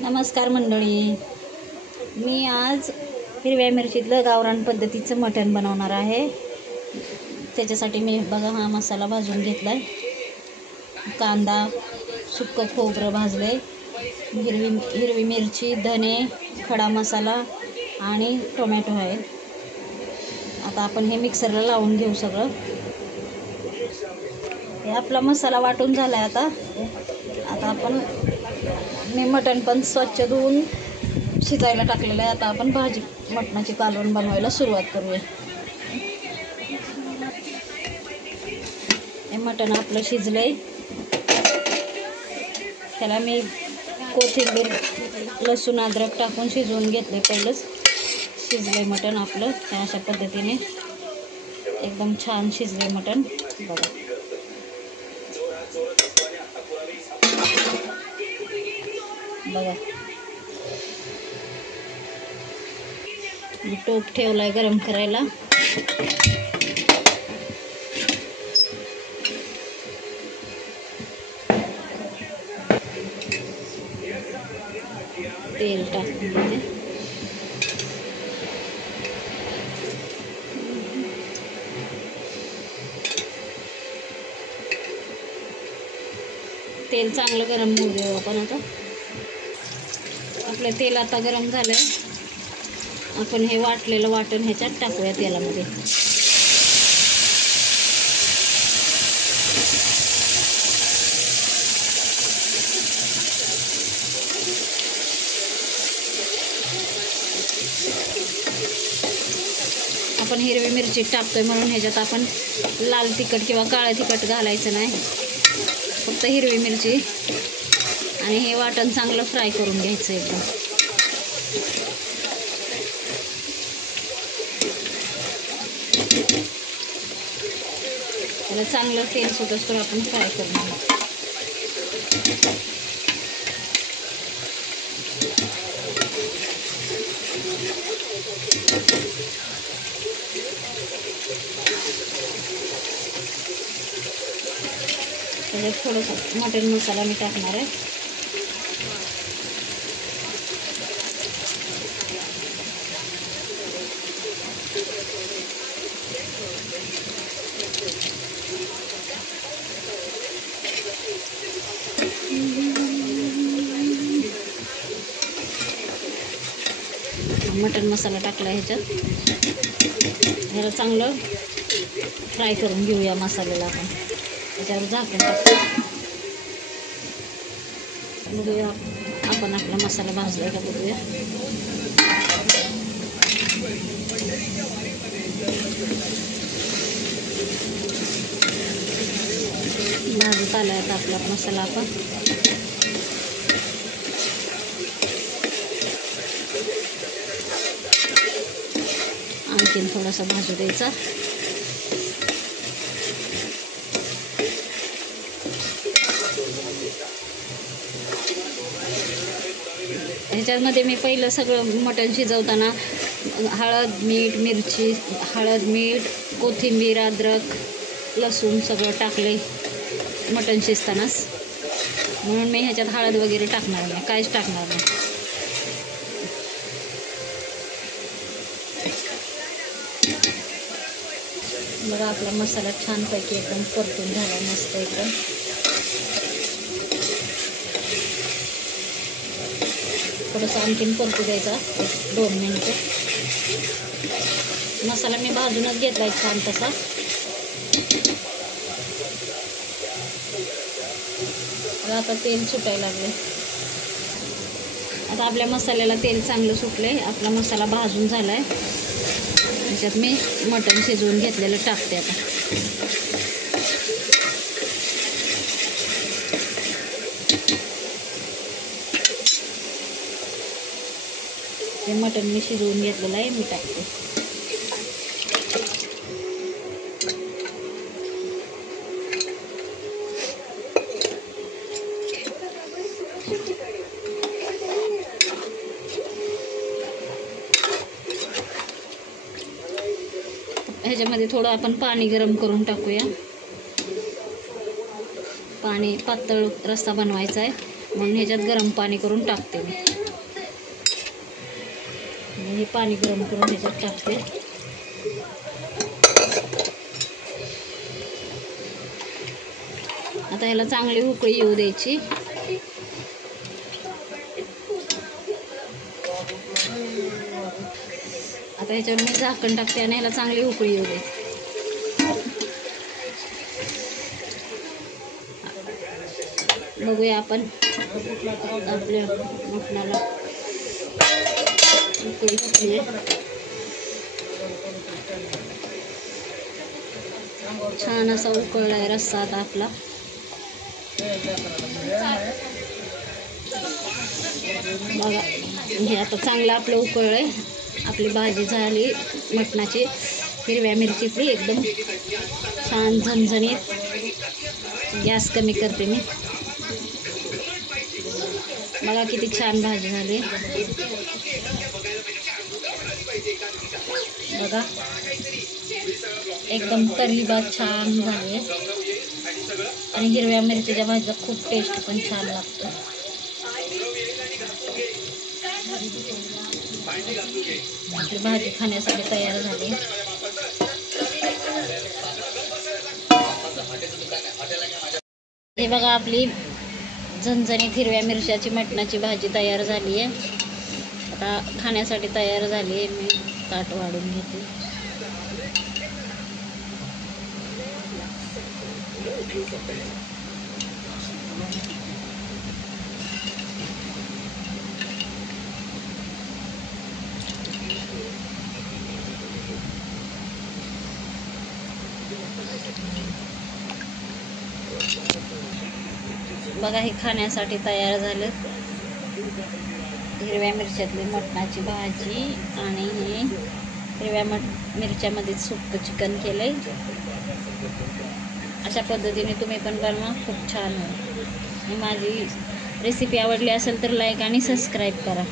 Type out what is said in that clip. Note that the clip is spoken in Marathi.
नमस्कार मंडळी, मी आज हिरव्या मिरचीतलं गावरान पद्धतीचं मटण बनवणार आहे। त्याच्यासाठी मी बघा हा मसाला भाजून घेतलाय। कांदा, सुक्कं खोबरं भाजले, हिरवी मिरची, धने, खडा मसाला आणि टोमॅटो आहे। आता आपण हे मिक्सरला लावून घेऊ सगळं। हे आपला मसाला वाटून झालाय। आता आपण मी मटण पण स्वच्छ धुवून शिजायला टाकलेलं आहे। आता आपण मटणाची कालवण बनवायला सुरुवात करूया। हे मटण आपलं शिजलंय। त्याला मी कोथिंबीर, लसूण, अद्रक टाकून शिजवून घेतले। पहिलंच शिजलंय मटण आपलं। अशा पद्धतीने एकदम छान शिजलंय मटण बघा। बघा मी टोप ठेवलाय गरम करायला। तेल टाकून घेते। तेल चांगलं गरम होऊ दे आपण। आता आपलं तेल आता गरम झालंय। आपण हे वाटलेलं वाटण ह्याच्यात टाकूया तेलामध्ये। आपण हिरवी मिरची टाकतोय म्हणून ह्याच्यात आपण लाल तिखट किंवा काळं तिखट घालायचं नाही, फक्त हिरवी मिरची। आणि हे वाटण चांगलं फ्राय करून घ्यायचं एकदम। त्याला चांगलं तेल सुटस तर आपण फ्राय करून घ्यायचं। त्याच्यात थोडंसं मटण मसाला मी टाकणार आहे। मटण मसाला टाकला ह्याच्यात। ह्याला चांगलं फ्राय करून घेऊया मसाल्याला आपण। त्याच्यावर झाकण टाकूया। बघूया आपण आपला मसाला भाजलाय का बघूया। भाजत आलाय आता आपला मसाला। आपण आणखीन थोडासा भाजू द्यायचा। ह्याच्यामध्ये मी पहिलं सगळं मटण शिजवताना हळद, मीठ, कोथिंबीर, अद्रक, लसूण सगळं टाकले मटण शिजतानाच, म्हणून मी ह्याच्यात हळद वगैरे टाकणार नाही, काहीच टाकणार नाही। बघा आपला मसाला छानपैकी एकदम परतून झाला, मस्त एकदम। थोडंसं आणखीन परतू द्यायचा 1-2 मिनिटं। मसाला मी भाजूनच घेतलाय छान तसा। आता तेल सुटायला लागले। आता आपल्या मसाल्याला तेल चांगलं सुटले। आपला मसाला भाजून झालाय। त्याच्यात मी मटण शिजवून घेतलेलं टाकते आता। हे मटण मी शिजवून घेतलेलं आहे, मी टाकते। ह्याच्यामध्ये थोडं आपण पाणी गरम करून टाकूया। पाणी पातळ रस्सा बनवायचा आहे। म्हणून ह्याच्यात गरम पाणी करून टाकते मी. हे पाणी गरम करून ह्याच्यात टाकते. आता ह्याला चांगली उकळी येऊ द्यायची. आता ह्याच्यावर मी झाकण टाकते आणि ह्याला चांगली उकळी येऊ दे. बघूया आपण आपल्या मटणाला उकळी घातली. छान असा उकळलाय रस्सा आता आपला. बघा हे आता चांगलं आपलं उकळलंय. आपली भाजी झाली मटणाची हिरव्या मिरचीची एकदम छान झणझणीत. गॅस कमी करते मी. बघा किती छान भाजी झाली. बघा एकदम तर्री भात छान झाली आणि हिरव्या मिरचीच्या भाजीचा खूप टेस्ट पण छान लागतो. आपली भाजी खाण्यासाठी तयार झाली. हे बघा आपली झणझणीत हिरव्या मिरच्याची मटणाची भाजी तयार झाली आहे. आता खाण्यासाठी तयार झाली आहे. मी ताट वाढून घेते. बघा हे खाण्यासाठी तयार झालं. हिरव्या मिरच्यातली मटणाची भाजी आणि हे हिरव्या मिरच्यामध्ये सुक्कं चिकन केलंय. अशा पद्धतीने तुम्ही पण बनवा, खूप छान होईल. माझी रेसिपी आवडली असेल तर लाईक आणि सबस्क्राईब करा.